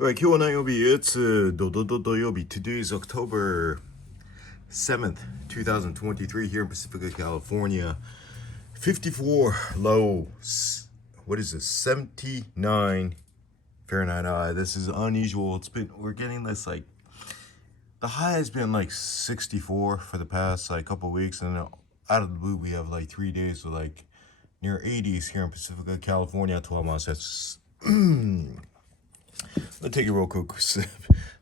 Alright, 今日は何曜日? It's 土曜日. Today is October 7th, 2023 here in Pacifica, California. 54 low. What is this? 79 Fahrenheit. This is unusual. We're getting this the high has been 64 for the past couple weeks, and out of the blue we have 3 days of near 80s here in Pacifica, California. 12 months. That's Let's take a real quick sip.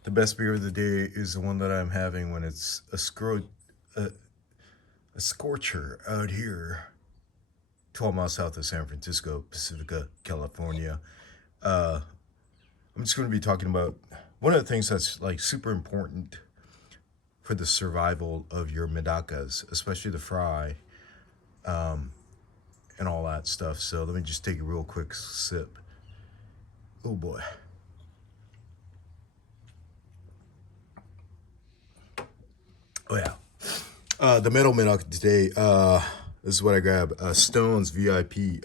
The best beer of the day is the one that I'm having when it's a scorcher out here, 12 miles south of San Francisco, Pacifica, California. I'm just going to be talking about one of the things that's super important for the survival of your medakas, especially the fry, and all that stuff. So let me just take a real quick sip. Oh boy. Oh yeah, the metal Medaka today, this is what I grabbed, Stones VIP.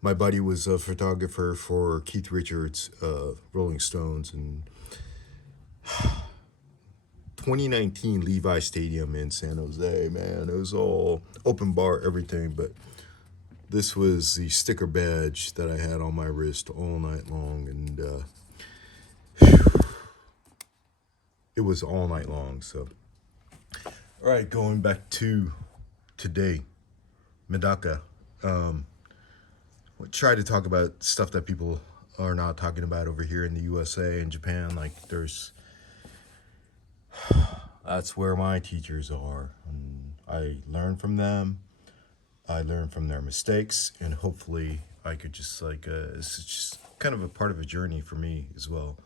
My buddy was a photographer for Keith Richards, Rolling Stones, and 2019 Levi Stadium in San Jose, man. It was all open bar, everything, but this was the sticker badge that I had on my wrist all night long, and it was all night long, so. All right, going back to today, Medaka. We'll try to talk about stuff that people are not talking about over here in the USA and Japan. That's where my teachers are. And I learn from them. I learn from their mistakes, and hopefully I could just it's just kind of a part of a journey for me as well.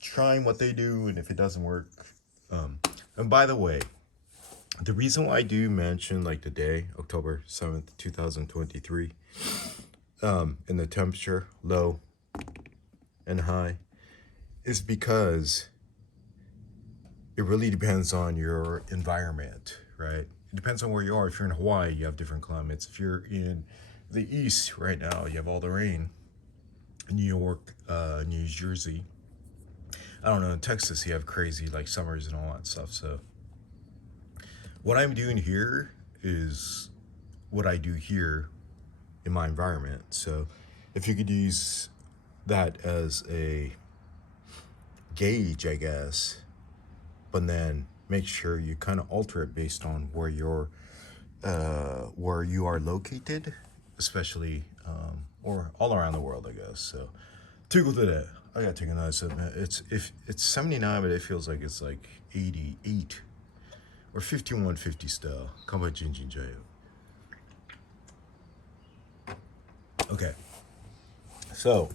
Trying what they do, and if it doesn't work. And by the way, the reason why I do mention the day, October 7th, 2023, and the temperature, low and high, is because it really depends on your environment, right? It depends on where you are. If you're in Hawaii, you have different climates. If you're in the east right now, you have all the rain. New York, New Jersey. I don't know, in Texas you have crazy summers and all that stuff. So what I'm doing here is what I do here in my environment. So if you could use that as a gauge, I guess, but then make sure you kind of alter it based on where you are located, especially or all around the world, I guess. So to that. I gotta take another sip, man. It's 79, but it feels like it's 88 or 5150 style. Kamba Jinjin Jayo. Okay. So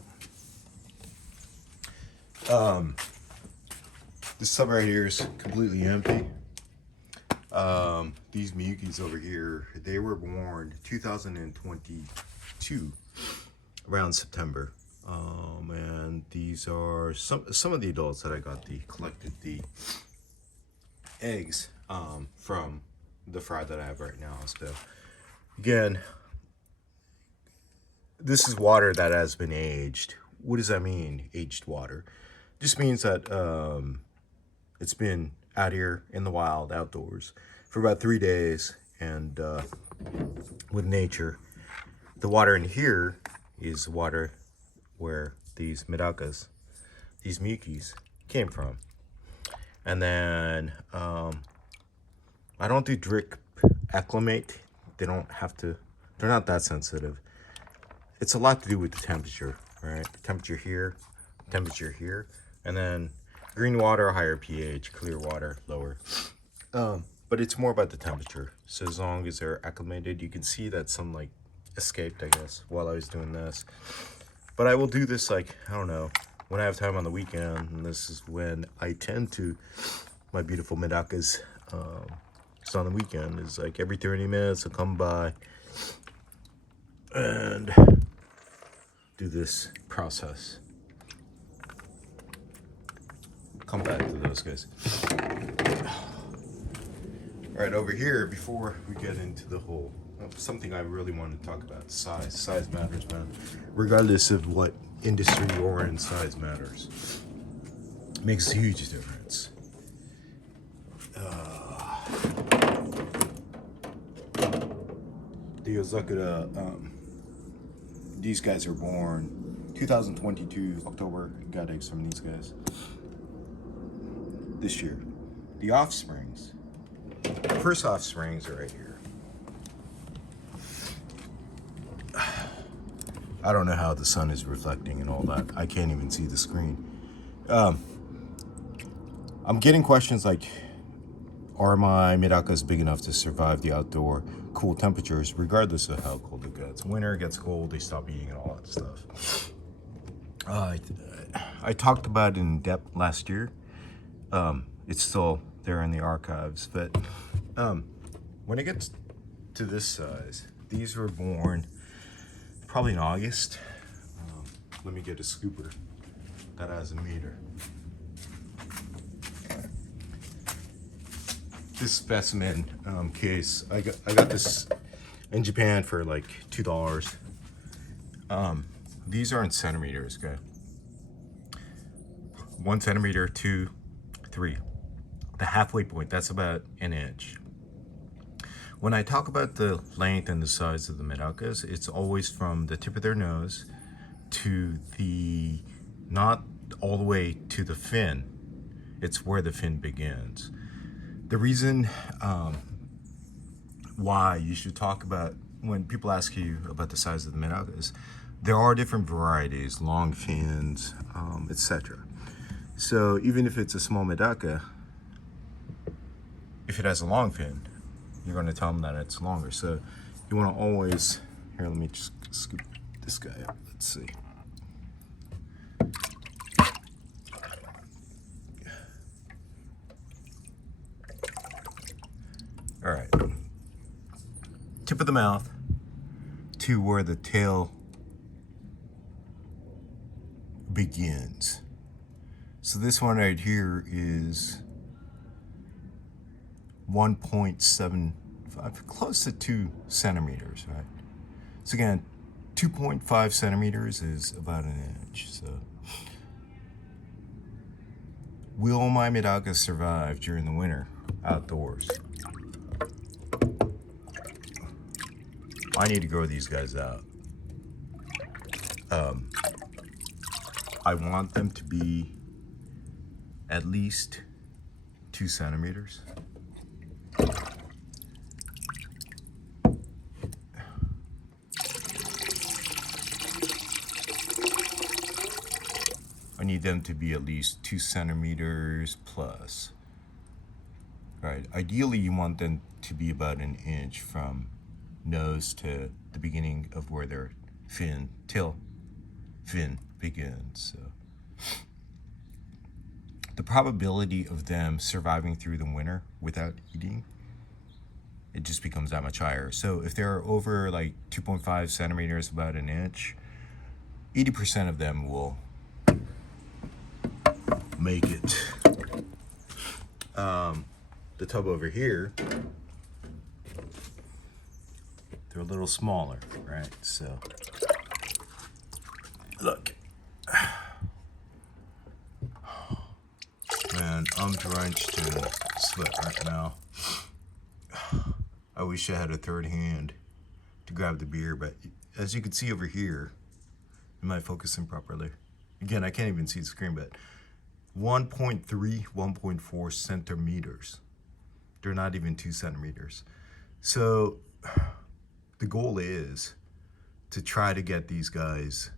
this tub right here is completely empty. These Miyukis over here, they were born 2022 around September. And these are some of the adults that I collected the eggs from the fry that I have right now. So again, this is water that has been aged. What does that mean, aged water? Just means that it's been out here in the wild, outdoors, for about 3 days, and with nature. The water in here is water where these medakas, these Miyukis, came from. And then I don't do drip acclimate. They don't have to, they're not that sensitive. It's a lot to do with the temperature, right? The temperature here, and then green water, higher pH, clear water, lower. But it's more about the temperature. So as long as they're acclimated, you can see that some escaped, I guess, while I was doing this. But I will do this I don't know, when I have time on the weekend, and this is when I tend to, my beautiful medakas, just on the weekend, is every 30 minutes I'll come by and do this process. Come back to those guys. All right, over here, before we get into the whole something I really want to talk about. Size matters, man. Regardless of what industry you're in, size matters. It makes a huge difference. These guys are born 2022 October. Got eggs from these guys this year. The offsprings. The first offsprings are right here. I don't know how the sun is reflecting and all that. I can't even see the screen. I'm getting questions like, are my Medakas big enough to survive the outdoor cool temperatures regardless of how cold it gets? Winter gets cold, they stop eating and all that stuff. I talked about it in depth last year. It's still there in the archives, but when it gets to this size, these were born probably in August. Let me get a scooper that has a meter. This specimen case, I got this in Japan for like $2. These are in centimeters, okay? 1 centimeter, 2, 3. The halfway point, that's about an inch. When I talk about the length and the size of the Medakas, it's always from the tip of their nose to the, not all the way to the fin. It's where the fin begins. The reason why you should talk about, when people ask you about the size of the Medakas, there are different varieties, long fins, etc. So even if it's a small Medaka, if it has a long fin, you're going to tell them that it's longer. So you want to always, here, let me just scoop this guy up. Let's see. All right. Tip of the mouth to where the tail begins. So this one right here is 1.75, close to 2 centimeters, right? So again, 2.5 centimeters is about an inch. So will my Medakas survive during the winter outdoors? I need to grow these guys out. I want them to be at least 2 centimeters. I need them to be at least 2 centimeters plus. Right. Ideally, you want them to be about an inch from nose to the beginning of where their tail fin begins. So the probability of them surviving through the winter without eating, it just becomes that much higher. So if they're over like 2.5 centimeters, about an inch, 80% of them will make it. The tub over here, they're a little smaller, right? So look, man, I'm drenched in sweat right now. I wish I had a third hand to grab the beer, but as you can see over here, am I focusing properly? Again, I can't even see the screen, but 1.3, 1.4 centimeters. They're not even 2 centimeters. So the goal is to try to get these guys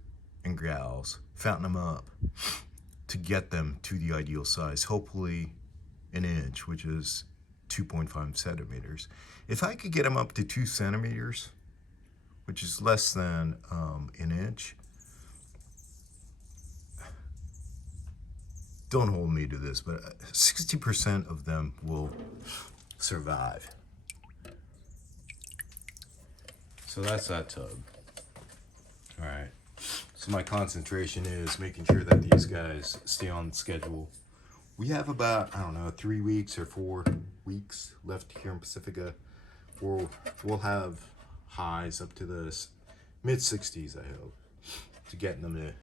and gals, fatten them up, to get them to the ideal size, hopefully an inch, which is 2.5 centimeters. If I could get them up to 2 centimeters, which is less than an inch, don't hold me to this, but 60% of them will survive. So that's that tub. All right. So my concentration is making sure that these guys stay on schedule. We have about, I don't know, 3 weeks or 4 weeks left here in Pacifica. We'll have highs up to the mid 60s, I hope, to getting them to